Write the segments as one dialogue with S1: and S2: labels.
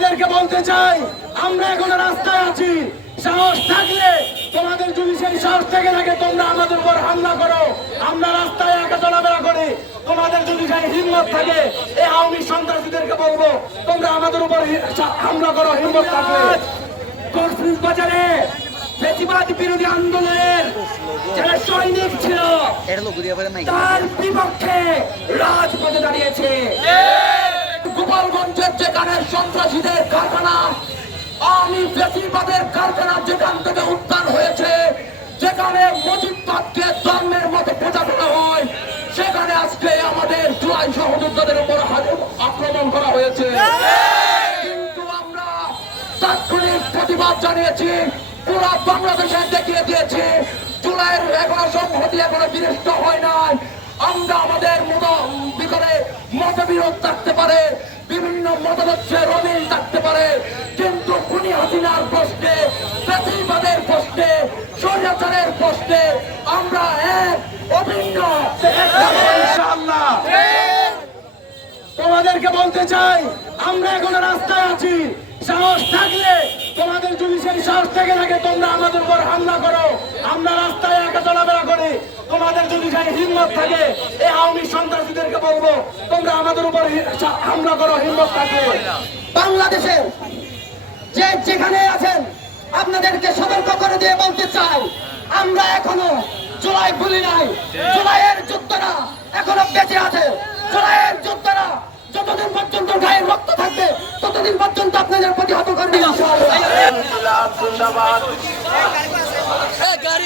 S1: তোমাদেরকে বলতে চাই আমরা এখনও রাস্তায় আছি। সাহস থাকলে তোমাদের যদি সেই সাহস থেকে থাকে তোমরা আমাদের উপর হামলা করো। আমরা রাস্তায় একা চলাফেরা করি। তোমাদের যদি সেই হিম্মত থাকে এই আওয়ামী সন্ত্রাসীদেরকে বলব তোমরা আমাদের উপর হামলা করো হিম্মত থাকলে।
S2: কর্ফিউজ বাজারে বেশিবাদ বিরোধী আন্দোলনের যারা সৈনিক ছিল তার বিপক্ষে রাজপথে দাঁড়িয়েছে। গোপালগঞ্জের যেখানে সন্ত্রাসীদের কারখানা। আমি বেশিরভাগের কারখানা যেখান থেকে উত্থান হয়েছে, যেখানে মজিদবাদকে ধর্মের মতো পূজা করা হয়, সেখানে আজকে আমাদের জুলাই সহযোদ্ধাদের উপর আক্রমণ করা হয়েছে। কিন্তু আমরা তাৎক্ষণিক প্রতিবাদ জানিয়েছি, পুরো বাংলাদেশে দেখিয়ে দিয়েছি, জুলাইয়ের এখনও সংহতি এখনও বিনষ্ট হয় নাই। আমরা আমাদের মত ভিতরে মতবিরোধ থাকতে পারে থাকতে পারে। কিন্তু খুনি হাসিনার প্রশ্নে প্রশ্নে, স্বৈরাচারের প্রশ্নে আমরা এক, অভিন্ন।
S1: তোমাদেরকে বলতে চাই, আমরা এখনও রাস্তায় আছি। সাহস থাকলে তোমাদের যদি সেই সাহস থেকে থাকে, তোমরা আমাদের উপর হামলা করো। আমরা রাস্তায় একা চলাফেরা যদি হিম্মত থাকে। এই আওয়ামী সন্ত্রাসীদেরকে বলব, তোমরা আমাদের উপর হামলা করো, হিম্মত থাকলে
S2: বাংলাদেশের যে যেখানে আছেন, আপনাদেরকে সতর্ক করে দিয়ে বলতে চাই, আমরা এখনও জুলাই ভুলি নাই। জুলাইয়ের যোদ্ধারা এখনও বেঁচে আছে। জুলাইয়ের যোদ্ধারা যতদিন পর্যন্ত গায়ে রক্ত থাকবে, ততদিন পর্যন্ত আপনাদের প্রতিহত করবে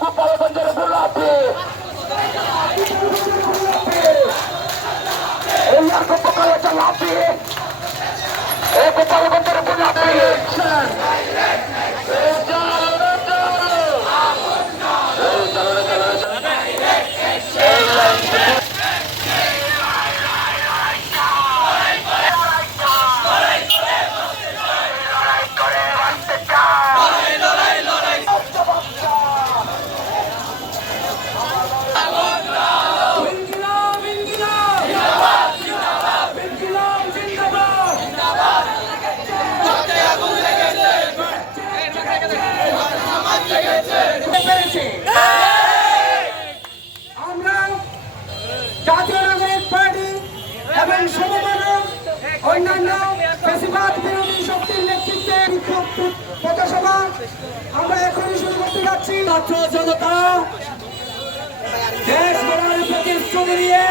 S2: গোপালগঞ্জের গোলাপি গোপালগঞ্জের গোলাপি আমরা জাতীয় নাগরিক পার্টি এবং সমমানব অন্যান্য বেশিরভাগ বিরোধী শক্তির নেতৃত্বে পথসভা আমরা এখনই শুরু করতে যাচ্ছি। ছাত্র জনতা, দেশ গড়ার প্রতিশ্রুতি নিয়ে